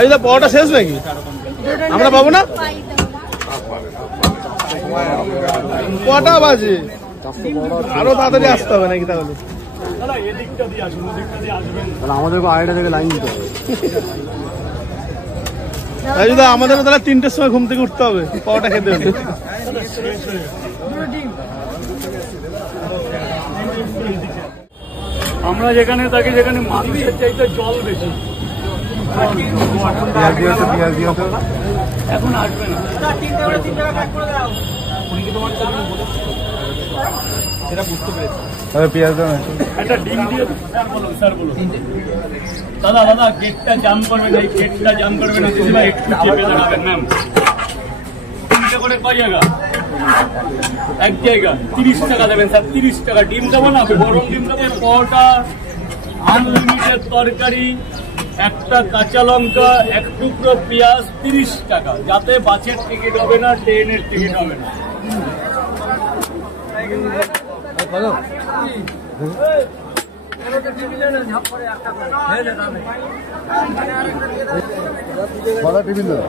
এই দা পাওয়াটা শেষ নাকি? আমরা পাবো না? কটা বাজে? আরো তাড়াতাড়ি আসতে হবে নাকি তাহলে? আমাদের আড়াইটা থেকে লাইন দিতে হবে। আমাদের তাহলে 3টের সময় ঘুম থেকে উঠতে হবে, পাওয়াটা খেতে হবে। আমরা যেখানে থাকি যেখানে মানুষের চাইতে জল বেশি। এখন আসবে না। একটা ডিম দিয়ে স্যার বলুন, স্যার বলুন। দাদা দাদা গেটটা জাম করবেন, এই গেটটা জাম করবেন, একটু চেপে দাঁড়াবেন ম্যাম। 3টে করে কয় জায়গা? এক জায়গা 30 টাকা দেবেন স্যার। 30 টাকা ডিম দেবো না, গরম ডিম দেবো। পরোটা, আনলিমিটেড তরকারি, একটা কাঁচা লঙ্কা, এক টুকরো পেঁয়াজ, 30 টাকা। যাতে বাসের টিকিট হবে না, ট্রেনের টিকিট হবে না। টিফিন দাও।